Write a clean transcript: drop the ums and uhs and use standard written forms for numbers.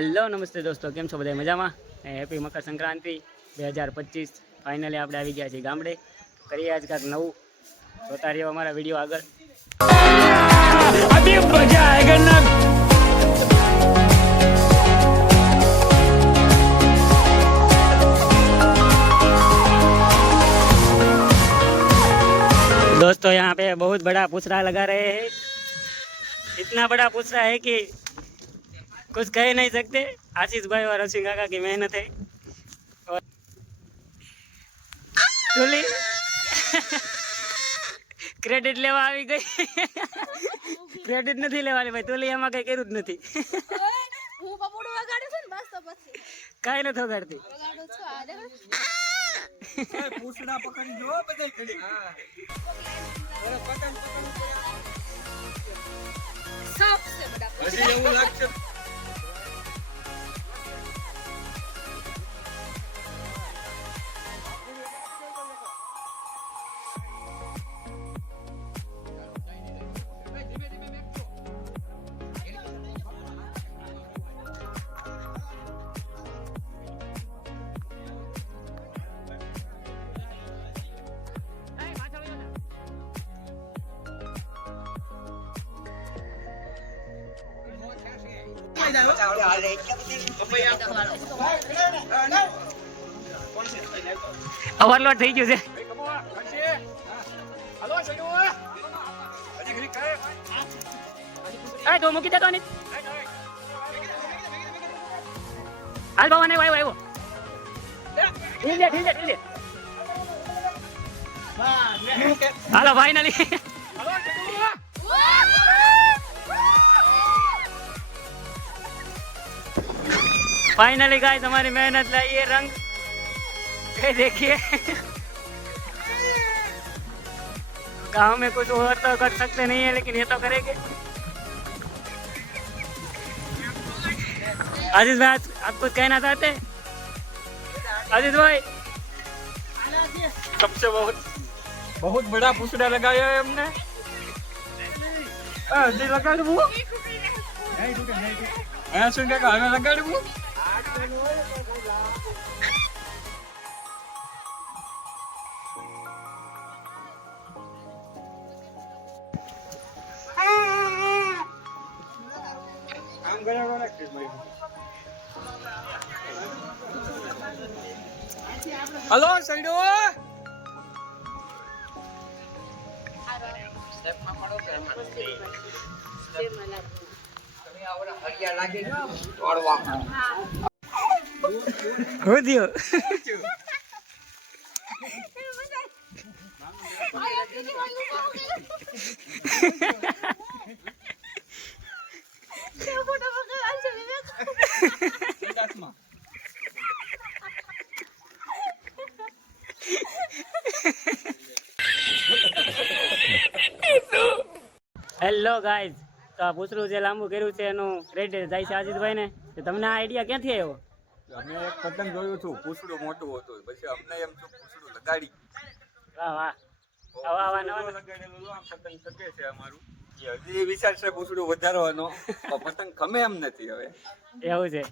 Hello નમસ્તે દોસ્તો, કેમ છો બધા મજામાં? હેપી મકર સંક્રાંતિ 2025। ફાઇનલી આપણે આવી ગયા છીએ ગામડે, કરીએ આજ કાંઈક નવું। જોતા રહ્યો અમારા વિડીયો આગળ। दोस्तों यहाँ पे बहुत बड़ा पूछड़ा लगा रहे हैं, इतना बड़ा पूछड़ा है कि कुछ कह नहीं सकते। आशीष भाई और रसिंग काका की मेहनत है। और टोली क्रेडिट लेवा આવી ગઈ। ક્રેડિટ નથી લેવાની ભાઈ, ટોલી એમાં કઈ કર્યું જ નથી। હું પપોડું વગાડું છું ને બસ તો પછી કાઈ નથી વગાડતી। વગાડું છું આ દેખ એ પૂછડા પકડી જો બધાય ઘડી હા અરે પતંગ सबसे बड़ा હજી એવું લાગશે ઓવરલોડ થઈ ગયું છે। તો મૂકી દેતો ને હાલ બાબા નહીં આવ્યો ઠીક છે હાલો ફાઇનલી फाइनली गाइस हमारी मेहनत लाई ये रंग। ये देखिए गांव में कुछ और तो कर सकते नहीं है, लेकिन ये तो करेंगे। आशीष भाई आप कुछ कहना चाहते हैं? आशीष भाई सबसे बहुत बड़ा पूछड़ा लगाया है हमने। जी लगा दो ऐसा सुन के गाना लगा दो हेलो साइडो हो दियो હેલો ગાઈઝ, તો આ પૂછડું જે લાંબુ કર્યું છે એનું ક્રેડિટ જાય છે આજીતભાઈ ને। તમને આ આઈડિયા ક્યાંથી આવ્યો? અમે એક પતંગ જોયું હતું, પૂછડું મોટું હતું, પછી અમને એમ થયું પૂછડું લગાડી। વાહ વાહ, આવા નવા લગાડેલું આમ પતંગ શકે છે અમારું। હજી વિચાર છે પૂછડું વધારવાનો, પતંગ ગમે એમ નથી હવે એવું છે।